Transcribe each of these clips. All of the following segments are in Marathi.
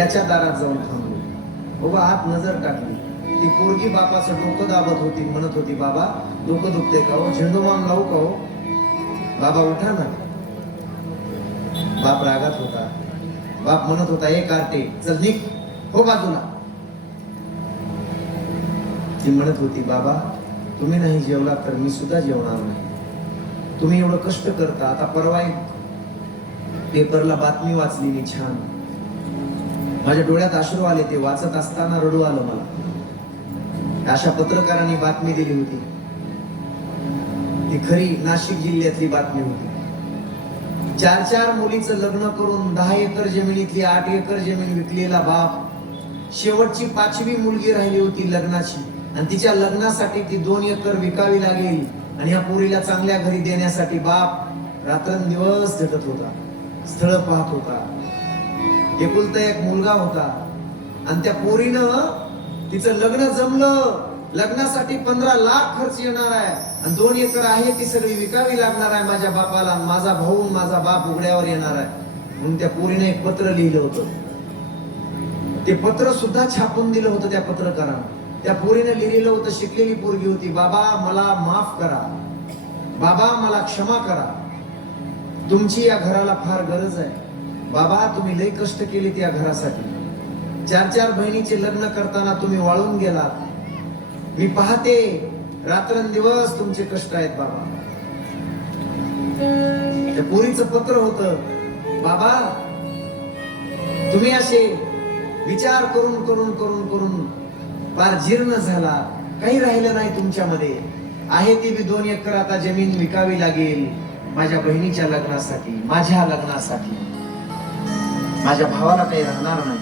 त्याच्या दारात जाऊन थांबलो. बाबा आत नजर टाकली, ती पोरगी बापाचं डोकं दाबत होती, म्हणत होती, बाबा डोकं दुखते का हो, झेंडूबाम लावू का हो, बाबा उठा ना. बाप रागात होता. बाप म्हणत होता, एक कार्टे चल निघ हो बाजूला. ती म्हणत होती, बाबा तुम्ही नाही जेवला तर मी सुद्धा जेवणार नाही. तुम्ही एवढं कष्ट करता. आता परवा पेपरला बातमी वाचली मी छान, माझ्या डोळ्यात अश्रू आले. ते वाचत असताना रडू आलं मला. अशा पत्रकारांनी बातमी दिली होती. ती खरी नाशिक जिल्ह्यातली बातमी होती. 4 मुलीचं लग्न करून 10 एकर जमिनीतली 8 एकर जमीन विकलेला बाप, शेवटची 5वी मुलगी राहिली होती लग्नाची, आणि तिच्या लग्नासाठी ती 2 एकर विकावी लागेल, आणि या पोरीला चांगल्या घरी देण्यासाठी बाप रात्रंदिवस झटत होता, स्थळ पाहत होता. एकुलता एक मुलगा होता, आणि त्या पोरीनं तिचं लग्न जमलं. लग्नासाठी 15 लाख खर्च येणार आहे, आणि 2 एकर आहे ती सगळी विकावी लागणार आहे माझ्या बापाला. माझा भाऊ माझा बाप उघड्यावर येणार आहे. म्हणून त्या पोरीने एक पत्र लिहिलं होतं. ते पत्र सुद्धा छापून दिलं होतं त्या पत्रकारानं. त्या पोरीने लिहिलेलं होतं, शिकलेली पोरगी होती, बाबा मला माफ करा, बाबा मला क्षमा करा, तुमची या घराला फार गरज आहे. बाबा तुम्ही लई कष्ट केले त्या घरासाठी. 4 बहिणीचे लग्न करताना तुम्ही वाळून गेलात. मी पाहते रात्रंदिवस तुमचे कष्ट आहेत बाबा. त्या पोरीचं पत्र होतं, बाबा तुम्ही असे विचार करून करून करून करून फार जीर्ण झाला, काही राहिलं नाही तुमच्यामध्ये. आहे ती बी 2 एकर आता जमीन विकावी लागेल माझ्या बहिणीच्या लग्नासाठी, माझ्या लग्नासाठी. माझ्या भावाला काही राहणार नाही.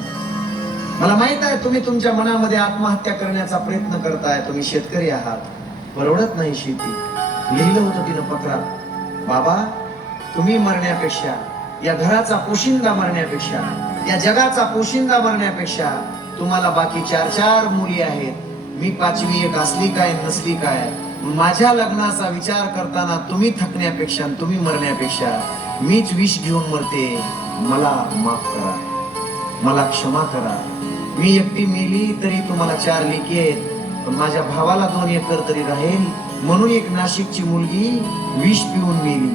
मला माहित आहे तुम्ही तुमच्या मनामध्ये आत्महत्या करण्याचा प्रयत्न करताय. तुम्ही शेतकरी आहात, परवडत नाही शेती. लिहिलं होतं तिनं पत्रात, बाबा तुम्ही मरण्यापेक्षा, या घराचा पोशिंदा मरण्यापेक्षा, या जगाचा पोशिंदा मरण्यापेक्षा, तुम्हाला बाकी 4 मुली आहेत, मी 5वी एक असली काय नसली काय, माझ्या लग्नाचा विचार करताना तुम्ही थकण्यापेक्षा, तुम्ही मरण्यापेक्षा मीच विष घेऊन मरते. मला माफ करा, मला क्षमा करा. मी एकटी मेली तरी तुम्हाला 4 लेकी आहेत, पण माझ्या भावाला 2 एकर तरी राहील, म्हणून एक नाशिकची मुलगी विष पिऊन मेली.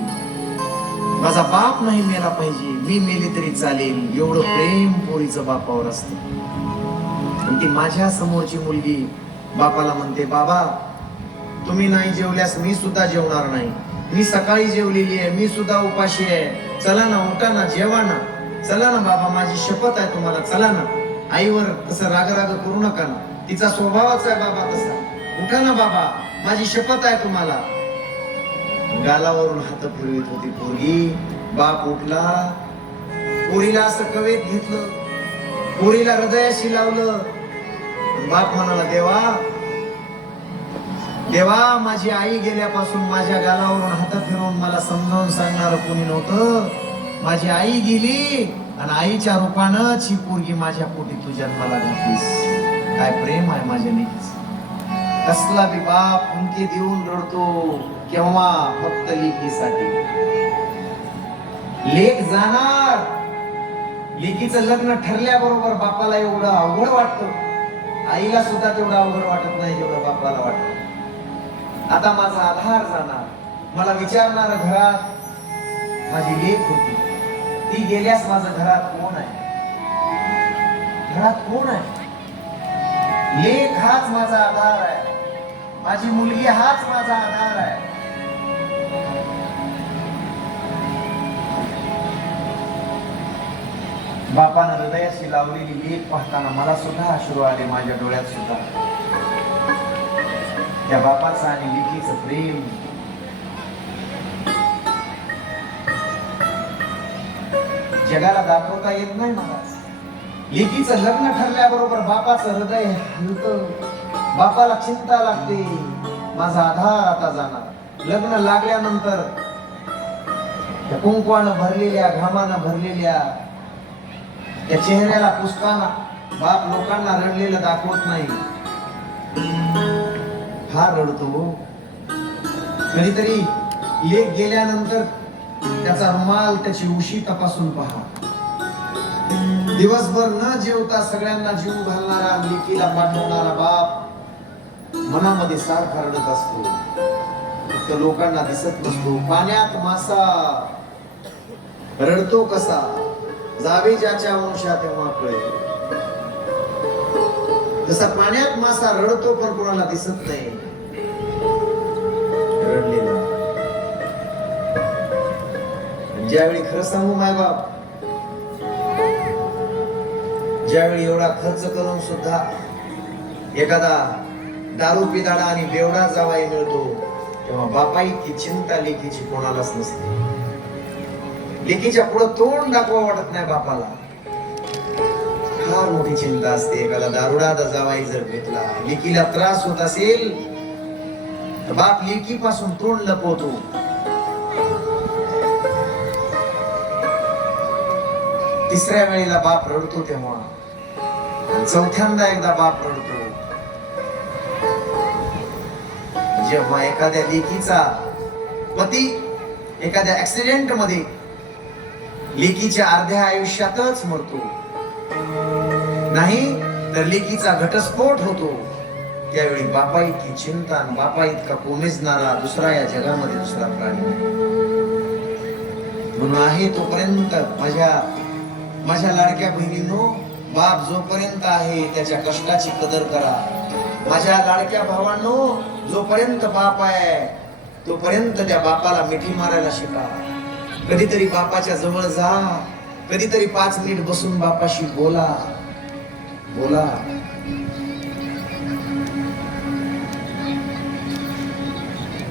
माझा बाप नाही मेला पाहिजे, मी मेली तरी चालेल, एवढं प्रेम पोरीचं बापावर असतं. आणि ती माझ्या समोरची मुलगी बापाला म्हणते, बाबा तुम्ही नाही जेवल्यास मी सुद्धा जेवणार नाही. मी सकाळी जेवलेली आहे, मी सुद्धा उपाशी आहे. चला ना, उठा ना, जेवा ना, चला ना बाबा, माझी शपथ आहे तुम्हाला, चला ना. आईवर तसं राग करू नका ना, तिचा स्वभावच आहे बाबा तसा. उठा ना बाबा, माझी शपथ आहे तुम्हाला. गालावरून हात फिरवित होती पोरगी. बाप उठला, पोरीला असं कवेत घेतलं, पोरीला हृदयाशी लावलं. बाप म्हणाला, देवा देवा, माझी आई गेल्यापासून माझ्या गालावरून हात फिरवून मला समजावून सांगणार कोणी नव्हतं. माझी आई गेली, आणि आईच्या रूपानंच ही पोरगी माझ्या पोटी तू जन्माला घातलीस. काय प्रेम आहे माझ्या लेकीच. कसला बी बाप हुंकी देऊन रडतो केव्हा, फक्त लेकीसाठी. लेक जाणार, लेकीचं लग्न ठरल्याबरोबर बापाला एवढं अवघड वाटतं, आईला सुद्धा तेवढं अवघड वाटत नाही जेवढं बापाला वाटत. आता माझा आधार जाणार, मला विचारणार घरात माझी लेक होती, ती गेल्यास माझं घरात कोण आहे, घरात कोण आहे. लेक हाच माझा आधार आहे, माझी मुलगी हाच माझा आधार आहे. बापानं हृदयाशी लावलेली लेक पाहताना मला सुद्धा अश्रू आले, माझ्या डोळ्यात सुद्धा. त्या बापाचं आणि लेकीचं प्रेम. जगाला दाखवता येत नाही महाराज. लेकीचं लग्न ठरल्याबरोबर बापाचं हृदय हलतं, बापाला चिंता लागते, माझा आधार आता जाणार. लग्न लागल्यानंतर त्या कुंकवानं भरलेल्या, घामानं भरलेल्या त्या चेहऱ्याला पुसताना बाप लोकांना रडलेलं दाखवत नाही, हा रडतो. कधीतरी लेक गेल्यानंतर त्याचा रुमाल, त्याची उशी तपासून पहा. दिवसभर न जेवता सगळ्यांना जीव घालणारा, लेकीला पाठवणारा बाप मनामध्ये सारखा रडत असतो, फक्त लोकांना दिसत नसतो. पाण्यात मासा रडतो कसा, जावे ज्याच्या वंशा तेव्हा कळेल. जसा पाण्यात मासा रडतो पण कोणाला दिसत नाही रडलेला. ज्यावेळी खरं सांगू मायबाप, ज्यावेळी एवढा खर्च करून सुद्धा एखादा दारू पिदाडा आणि बेवडा जावाई मिळतो, तेव्हा बापाई की चिंता लेकीची कोणालाच नसते. लेकीच्या पुढे तोंड दाखवा वाटत नाही बापाला, फार मोठी चिंता असते. एखादा दारुडा जावाई जर भेटला, लेकीला त्रास होत असेल तर बाप लेकीपासून तोंड लपवतो. तिसऱ्या वेळेला बाप रडतो तेव्हा, चौथ्यांदा एकदा बाप रडतो जेव्हा एखाद्या लेकीचा पती एखाद्या ऍक्सिडेंट मध्ये लेकीच्या अर्ध्या आयुष्यातच मरतो, नाही तर लेकीचा घटस्फोट होतो. त्यावेळी बापा इतकी चिंता, बापा इतका कोमेजणारा दुसरा या जगामध्ये दुसरा प्राणी नाही. म्हणून आहे तोपर्यंत माझ्या लाडक्या बहिणींनो, बाप जोपर्यंत आहे त्याच्या कष्टाची कदर करा. माझ्या लाडक्या भावांनो, जोपर्यंत बाप आहे तोपर्यंत त्या बापाला मिठी मारायला शिका. कधीतरी बापाच्या जवळ जा, कधीतरी 5 मिनिट बसून बापाशी बोला.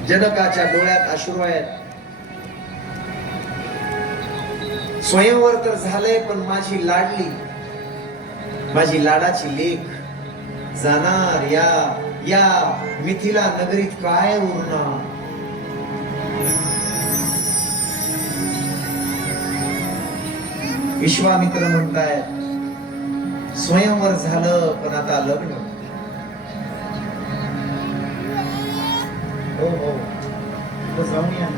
जनकाच्या डोळ्यात अश्रू आहेत. स्वयंवर तर झालंय, पण माझी लाडली, माझी लाडाची लेक जाणार या मिथिला नगरीत काय उरणार. विश्वामित्र म्हणतायत स्वयंवर झालं, पण आता लग्न. हो जाऊन या.